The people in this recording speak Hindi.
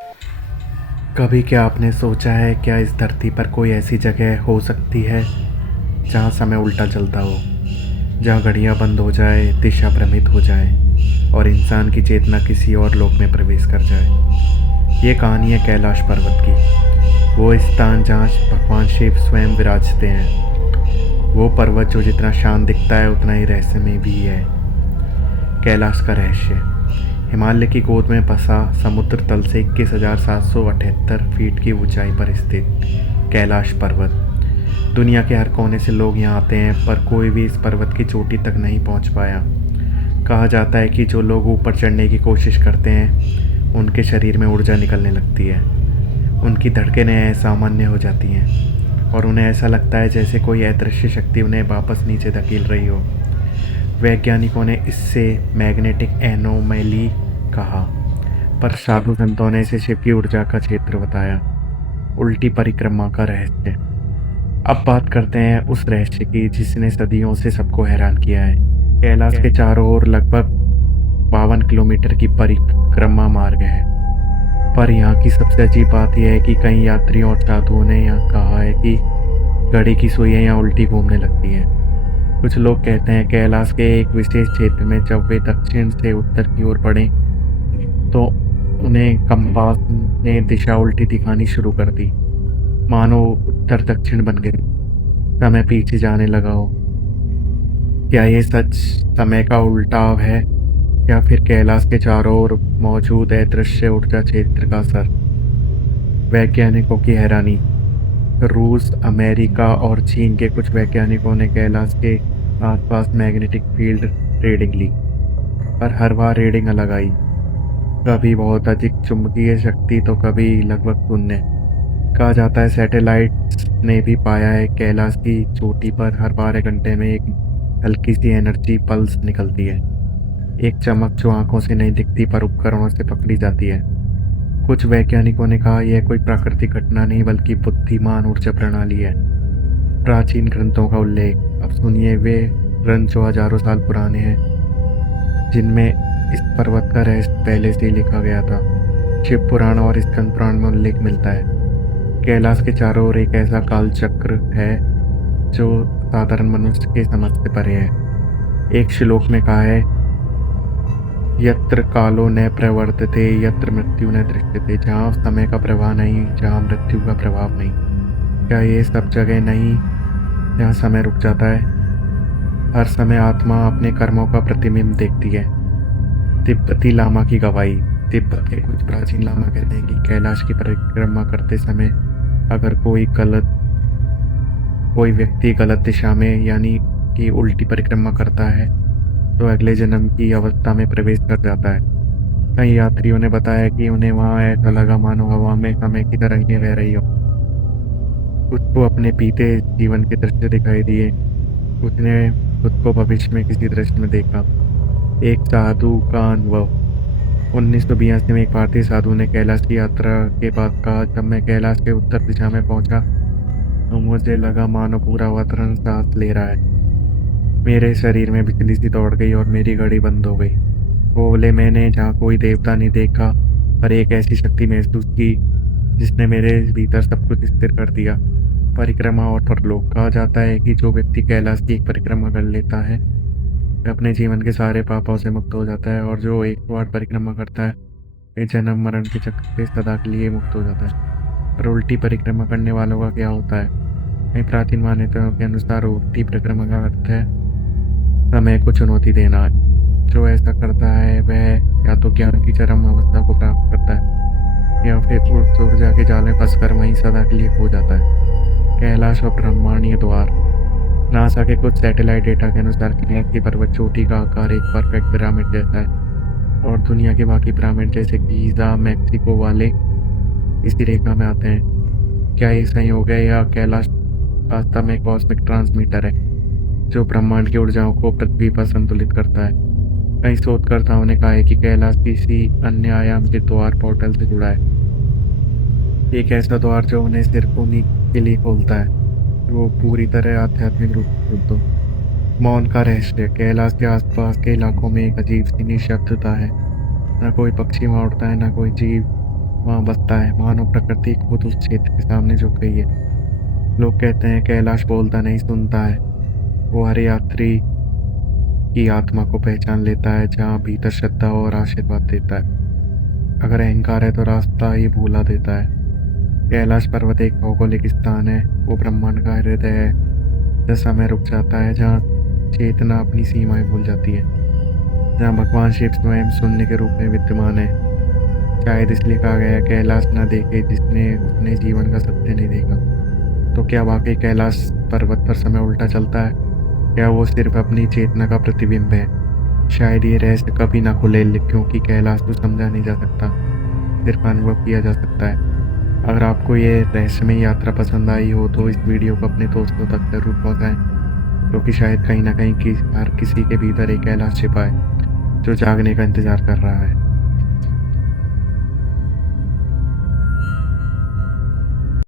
कभी क्या आपने सोचा है क्या इस धरती पर कोई ऐसी जगह हो सकती है जहाँ समय उल्टा चलता हो, जहाँ घड़ियाँ बंद हो जाए, दिशा भ्रमित हो जाए और इंसान की चेतना किसी और लोक में प्रवेश कर जाए। ये कहानी है कैलाश पर्वत की, वो स्थान जहाँ भगवान शिव स्वयं विराजते हैं। वो पर्वत जो जितना शांत दिखता है उतना ही रहस्यमय भी है। कैलाश का रहस्य। हिमालय की गोद में बसा समुद्र तल से 21,778 फीट की ऊंचाई पर स्थित कैलाश पर्वत। दुनिया के हर कोने से लोग यहाँ आते हैं, पर कोई भी इस पर्वत की चोटी तक नहीं पहुँच पाया। कहा जाता है कि जो लोग ऊपर चढ़ने की कोशिश करते हैं उनके शरीर में ऊर्जा निकलने लगती है, उनकी धड़कनें असामान्य हो जाती हैं और उन्हें ऐसा लगता है जैसे कोई अदृश्य शक्ति उन्हें वापस नीचे धकेल रही हो। वैज्ञानिकों ने इससे मैग्नेटिक एनोमैली कहा, पर साधु संतों ने इसे शिव की ऊर्जा का क्षेत्र बताया। उल्टी परिक्रमा का रहस्य। अब बात करते हैं उस रहस्य की जिसने सदियों से सबको हैरान किया है। कैलाश के चारों ओर लगभग 52 किलोमीटर की परिक्रमा मार्ग है, पर यहाँ की सबसे अजीब बात यह है कि कई यात्रियों और साधुओं ने यहाँ कहा है कि घड़ी की सुइयां यहाँ उल्टी घूमने लगती हैं। कुछ लोग कहते हैं कैलाश के एक विशेष क्षेत्र में जब वे दक्षिण से उत्तर की ओर बढ़े तो उन्हें कंपास ने दिशा उल्टी दिखानी शुरू कर दी, मानो उत्तर दक्षिण बन गई, समय पीछे जाने लगा हो। क्या ये सच समय का उल्टाव है या फिर कैलाश के चारों ओर मौजूद अदृश्य ऊर्जा क्षेत्र का असर? वैज्ञानिकों की हैरानी। रूस, अमेरिका और चीन के कुछ वैज्ञानिकों ने कैलाश के आसपास मैग्नेटिक फील्ड रीडिंग ली, पर हर बार रीडिंग अलग आई। कभी बहुत अधिक चुंबकीय शक्ति तो कभी लगभग शून्य। कहा जाता है सैटेलाइट्स ने भी पाया है कैलाश की चोटी पर हर 12 घंटे में एक हल्की सी एनर्जी पल्स निकलती है, एक चमक जो आंखों से नहीं दिखती पर उपकरणों से पकड़ी जाती है। कुछ वैज्ञानिकों ने कहा यह कोई प्राकृतिक घटना नहीं बल्कि बुद्धिमान ऊर्जा प्रणाली है। प्राचीन ग्रंथों का उल्लेख। अब सुनिए वे ग्रंथ जो हजारों साल पुराने हैं, जिनमें इस पर्वत का रहस्य पहले से ही लिखा गया था। शिव पुराण और स्कंद पुराण में उल्लेख मिलता है। कैलाश के चारों ओर एक ऐसा काल चक्र है जो साधारण मनुष्य के समझ से परे है। एक श्लोक में कहा है, यत्र कालो न प्रवर्तते यत्र मृत्यु न दृश्यते, जहाँ समय का प्रवाह नहीं, जहाँ मृत्यु का प्रभाव नहीं। क्या ये सब जगह नहीं जहाँ समय रुक जाता है? हर समय आत्मा अपने कर्मों का प्रतिबिंब देखती है। तिब्बती लामा की गवाही। तिब्बत के कुछ प्राचीन लामा कहते हैं कि कैलाश की परिक्रमा करते समय अगर कोई व्यक्ति गलत दिशा में यानी कि उल्टी परिक्रमा करता है तो अगले जन्म की अवस्था में प्रवेश कर जाता है। कई यात्रियों ने बताया कि उन्हें वहां ऐसा लगा मानो हवा में समय की तरंगें बह रही हो। कुछ को अपने बीते जीवन के दृश्य दिखाई दिए, कुछ ने खुद को भविष्य में किसी दृश्य में देखा। एक साधु का अनुभव। 1982 में एक भारतीय साधु ने कैलाश की यात्रा के बाद कहा, जब मैं कैलाश के उत्तर दिशा में पहुंचा तो मुझे लगा मानो पूरा वातावरण सांस ले रहा है। मेरे शरीर में बिजली सी दौड़ गई और मेरी घड़ी बंद हो गई। वो बोले, मैंने जहाँ कोई देवता नहीं देखा पर एक ऐसी शक्ति महसूस की जिसने मेरे भीतर सब कुछ स्थिर कर दिया। परिक्रमा और परलोक। कहा जाता है कि जो व्यक्ति कैलाश की एक परिक्रमा कर लेता है वह अपने जीवन के सारे पापों से मुक्त हो जाता है, और जो एक बार परिक्रमा करता है वह जन्म मरण के चक्र से सदा के लिए मुक्त हो जाता है। पर उल्टी परिक्रमा करने वालों का क्या होता है? कई प्राचीन मान्यताओं के अनुसार उल्टी परिक्रमा का अर्थ है समय को चुनौती देना। जो ऐसा करता है वह या तो ज्ञान की चरम अवस्था को प्राप्त करता है या फिर उस ऊर्जा के जाल में फंसकर वहीं सदा के लिए खो जाता है। कैलाश और ब्रह्मांडीय द्वार। नासा के कुछ सैटेलाइट डेटा के अनुसार कैलाश की पर्वत चोटी का आकार एक परफेक्ट पिरामिड जैसा है और दुनिया के बाकी पिरामिड जैसे गीजा, मैक्सिको वाले इसी रेखा में आते हैं। क्या ये संयोग है या कैलाश वास्तव में कॉस्मिक ट्रांसमीटर है जो ब्रह्मांड की ऊर्जाओं को पृथ्वी पर संतुलित करता है? कई शोधकर्ताओं ने कहा है कि कैलाश किसी अन्य आयाम के द्वार पोर्टल से जुड़ा है, एक ऐसा द्वार जो उन्हें सिर्फ उन्हीं के लिए खोलता है, वो पूरी तरह आध्यात्मिक रूप से शुद्ध हो। मौन का रहस्य। कैलाश के आसपास के इलाकों में एक अजीब सी निशब्दता है। न कोई पक्षी वहाँ उड़ता है, न कोई जीव, वहाँ बसता है, मानो प्रकृति खुद उस क्षेत्र के सामने झुक गई है। लोग कहते हैं कैलाश बोलता नहीं, सुनता है। वो हर यात्री की आत्मा को पहचान लेता है, जहाँ भीतर श्रद्धा और आशीर्वाद देता है। अगर अहंकार है तो रास्ता ही भूला देता है। कैलाश पर्वत एक भौगोलिक स्थान है, वो ब्रह्मांड का हृदय है, जहाँ समय रुक जाता है, जहाँ चेतना अपनी सीमाएं भूल जाती है, जहाँ भगवान शिव स्वयं शून्य के रूप में विद्यमान है। शायद इसलिए कहा गया है, कैलाश न देखे जिसने उसने जीवन का सत्य नहीं देखा। तो क्या वाकई कैलाश पर्वत पर समय उल्टा चलता है? क्या वो सिर्फ अपनी चेतना का प्रतिबिंब है? शायद ये रहस्य कभी ना खुले, क्योंकि कैलाश तो समझा नहीं जा सकता, सिर्फ अनुभव किया जा सकता है। अगर आपको ये रहस्यमय यात्रा पसंद आई हो तो इस वीडियो को अपने दोस्तों तक जरूर पहुंचाएं, क्योंकि शायद कहीं ना कहीं हर किसी के भीतर एक कैलाश छिपा है जो जागने का इंतजार कर रहा है।